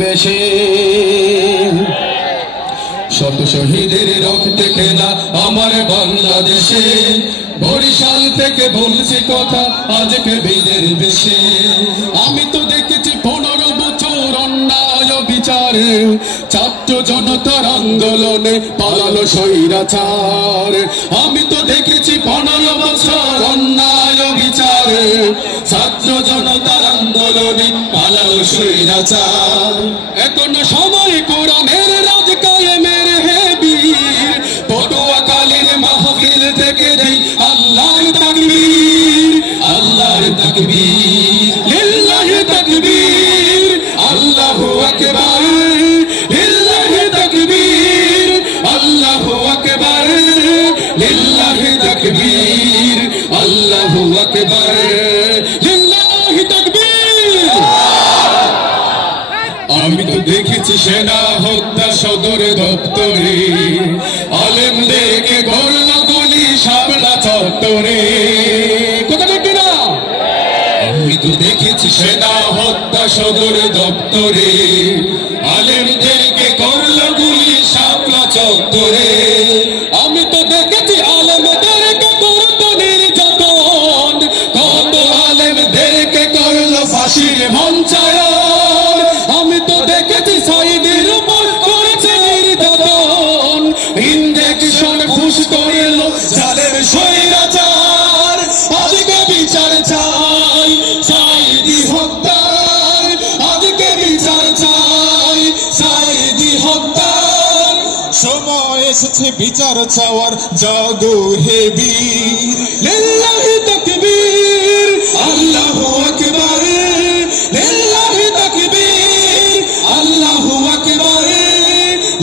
বেশে শত শহীদের রক্তে খেলা আমার বাংলাদেশে, বরিশাল থেকে বলছি কথা আজকে বীরের বেশে। আমি তো দেখেছি 15 বছর অন্যায় বিচারে, ছাত্র জনতার আন্দোলনে পালালো স্বৈরাচার। আমি তো দেখেছি 15 বছর অন্যায় বিচারে, ছাত্র জনতার আন্দোলনে পালালো স্বৈরাচার। এখন সময় কোরআনের রাজ কায়েমের হে বীর, পটুয়াখালীর মাহফিল থেকে দেই আল্লাহর তাকবীর, আল্লাহর তাকবীর, লিল্লাহি তাকবীর, আল্লাহু আকবার, লিল্লাহি তাকবীর, আল্লাহু আকবার, লিল্লাহি তাকবীর, আল্লাহু আকবার, লিল্লাহি তাকবীর। আমি তো দেখেছি সেনা হত্যা সদর দপ্তরে, আলেমদেরকে গড়ল গুলি শাপলা চত্বরে। কথা ঠিক না? আমি তো দেখেছি সেনা হত্যা সদর দপ্তরে, আলেমদেরকে গড়ল গুলি শাপলা চত্বরে। আমি তো দেখেছি আলেমদেরকে করত নির্যাতন, কত আলেমদেরকে করল ফাঁসির মঞ্চায়ন। আমি তো দেখেছি শহীদের উপর করেছে নির্যাতন, ইনজেকশন ঘুষ করিল জালের স্বৈরাচার। আজকে বিচার চাই সাইদি হত্যার, আজকে বিচার চাই সাইদি হত্যার। সময় এসেছে বিচার চাওয়ার, জাগো হে বীর, লিল্লাহি তাকবীর, আল্লাহু আকবার, লিল্লাহি তাকবীর, আল্লাহু আকবার,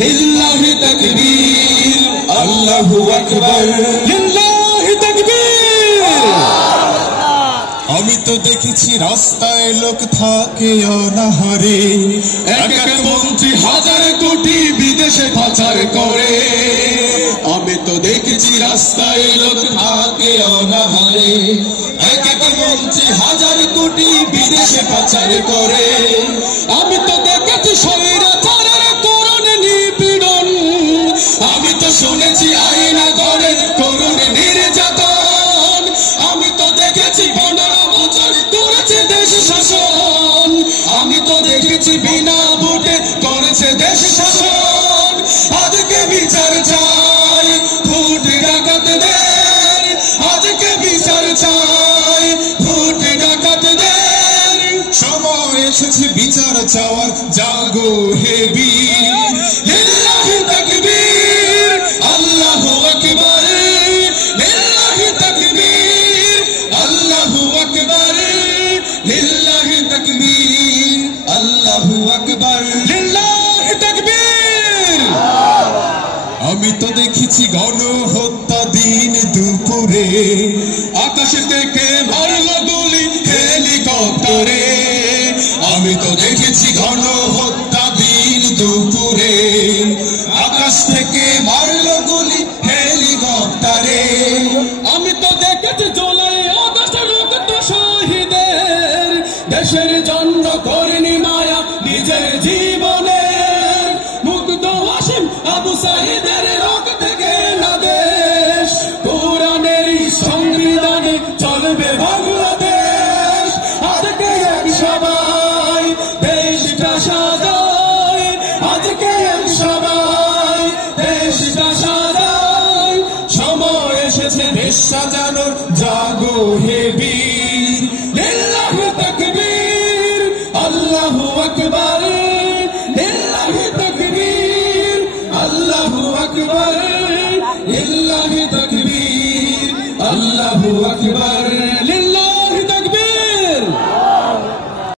লিল্লাহি তাকবীর, আল্লাহু আকবার, লিল্লাহি তাকবীর। আমি তো দেখেছি রাস্তায় লোক থাকে অনাহারে, এক এক মন্ত্রী হাজার কোটি বিদেশে পাচার করে। আমি তো দেখেছি রাস্তায় লোক থাকে অনাহারে, এক এক মন্ত্রী হাজার কোটি বিদেশে পাচার করে। আমি তো দেখেছি স্বৈরাচারের করুণ নিপীড়ন, আমি তো শুনেছি আয়না করে করুণ নির্যাতন। আমি তো দেখেছি 15 বছর করেছে দেশ শাসন, আমি তো দেখেছি বিনা ভোটে করেছে দেশ শাসন। আজকে বিচার চাই ভোট ডাকাতদের, আজকে বিচার চাই ভোট ডাকাতদের। সময় এসেছে বিচার চাওয়ার, জাগো হে বীর, লিল্লাহি তাকবীর, আল্লাহু আকবার, লিল্লাহি তাকবীর, আল্লাহু আকবার, লিল্লাহি তাকবীর, আল্লাহু আকবার, লিল্লাহি তাকবীর। আমি তো দেখেছি গণহত্যা দিন দুপুরে, আকাশ থেকে মারল গুলি হেলিকপ্টারে। আমি তো দেখেছি গণহত্যা দিন দুপুরে, আকাশ থেকে মারল গুলি হেলিকপ্টারে। আমি তো দেখেছি জুলাই আগস্ট রক্ত শহীদের, দেশের জন্য করেনি মায়া নিজের জীবনের। মুগ্ধ ওয়াসিম আবু সাঈদের রক্তে গেলা দেশ, কোরআনের সংবিধানে চলবে বাংলাদেশ। আজকে এক সবাই দেশটা সাজায়, আজকে এক সবাই দেশটা সাজায়। সময় এসেছে দেশ সাজানোর, জাগো হে বীর, লিল্লাহি তাকবীর, আল্লাহু আকবার, লিল্লাহি তাকবীর, আল্লাহু আকবার, লিল্লাহি তাকবীর, আল্লাহু আকবার।